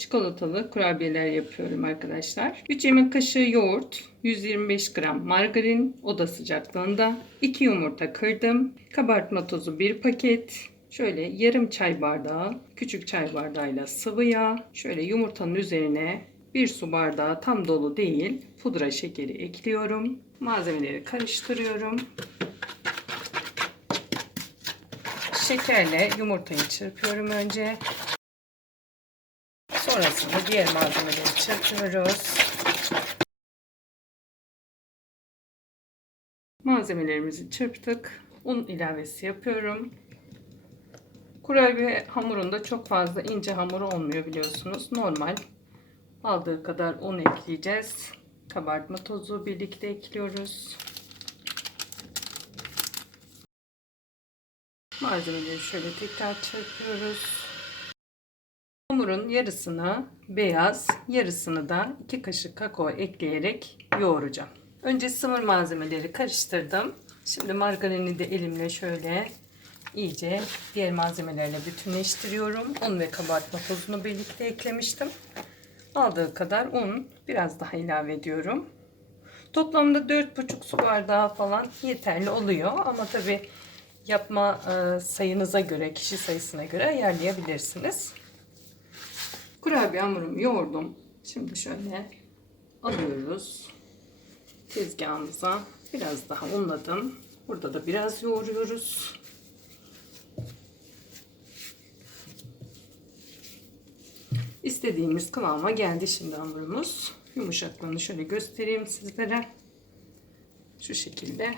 çikolatalı kurabiyeler yapıyorum arkadaşlar. 3 yemek kaşığı yoğurt, 125 gram margarin oda sıcaklığında, 2 yumurta kırdım, kabartma tozu 1 paket, şöyle yarım çay bardağı küçük çay bardağıyla sıvı yağ, şöyle yumurtanın üzerine 1 su bardağı tam dolu değil pudra şekeri ekliyorum. Malzemeleri karıştırıyorum. Şekerle yumurtayı çırpıyorum önce. Sonrasında diğer malzemeleri çırpıyoruz. Malzemelerimizi çırptık. Un ilavesi yapıyorum. Kurabiye hamurunda çok fazla ince hamur olmuyor biliyorsunuz. Normal aldığı kadar un ekleyeceğiz. Kabartma tozu birlikte ekliyoruz. Malzemeleri şöyle tekrar çırpıyoruz. Hamurun yarısını beyaz, yarısını da 2 kaşık kakao ekleyerek yoğuracağım. Önce sıvı malzemeleri karıştırdım. Şimdi margarini de elimle şöyle iyice diğer malzemelerle bütünleştiriyorum. Un ve kabartma tozunu birlikte eklemiştim. Aldığı kadar un biraz daha ilave ediyorum. Toplamda 4,5 su bardağı falan yeterli oluyor. Ama tabi yapma e, sayınıza göre, kişi sayısına göre ayarlayabilirsiniz. Kurabiye hamurumu yoğurdum. Şimdi şöyle alıyoruz tezgahımıza. Biraz daha unladım. Burada da biraz yoğuruyoruz. İstediğimiz kıvama geldi şimdi hamurumuz. Yumuşaklığını şöyle göstereyim sizlere. Şu şekilde.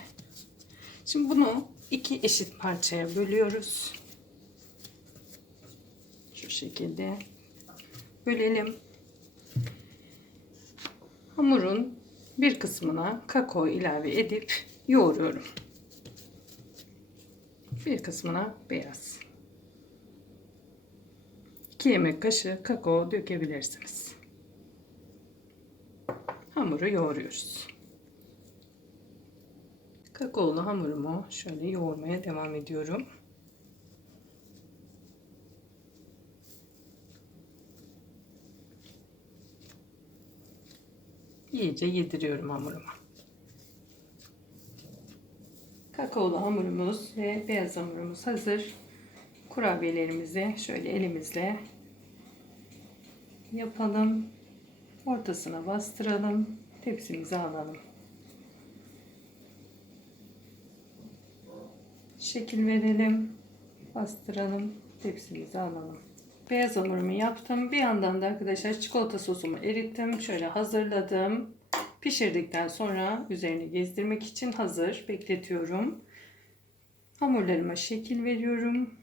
Şimdi bunu iki eşit parçaya bölüyoruz. Şu şekilde bölelim. Hamurun bir kısmına kakao ilave edip yoğuruyorum. Bir kısmına beyaz. 2 yemek kaşığı kakao dökebilirsiniz. Hamuru yoğuruyoruz. Kakaolu hamurumu şöyle yoğurmaya devam ediyorum. İyice yediriyorum hamuruma. Kakaolu hamurumuz ve beyaz hamurumuz hazır. Kurabiyelerimizi şöyle elimizle yapalım. Ortasına bastıralım. Tepsimize alalım. Şekil verelim. Bastıralım. Tepsimize alalım. Beyaz hamurumu yaptım. Bir yandan da arkadaşlar çikolata sosumu erittim. Şöyle hazırladım. Pişirdikten sonra üzerini gezdirmek için hazır bekletiyorum. Hamurlarıma şekil veriyorum.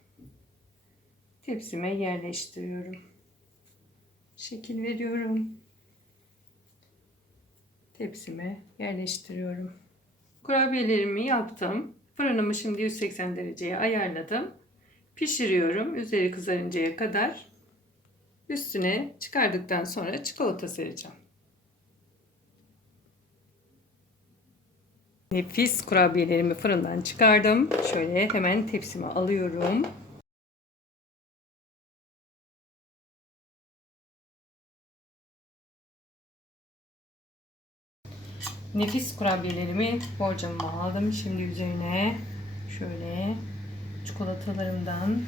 Tepsime yerleştiriyorum. Şekil veriyorum. Tepsime yerleştiriyorum. Kurabiyelerimi yaptım. Fırınımı şimdi 180 dereceye ayarladım pişiriyorum üzeri kızarıncaya kadar. Üstüne çıkardıktan sonra çikolata sereceğim. Nefis kurabiyelerimi fırından çıkardım. Şöyle hemen tepsime alıyorum. Nefis kurabiyelerimi borcamıma aldım. Şimdi üzerine şöyle çikolatalarımdan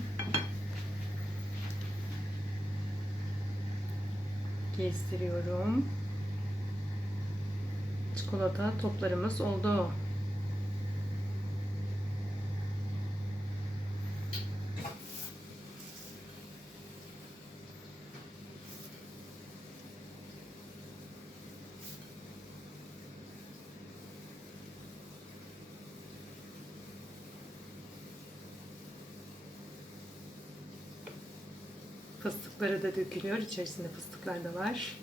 gezdiriyorum. Çikolata toplarımız oldu. Fıstıkları da dökülüyor. İçerisinde fıstıklar da var.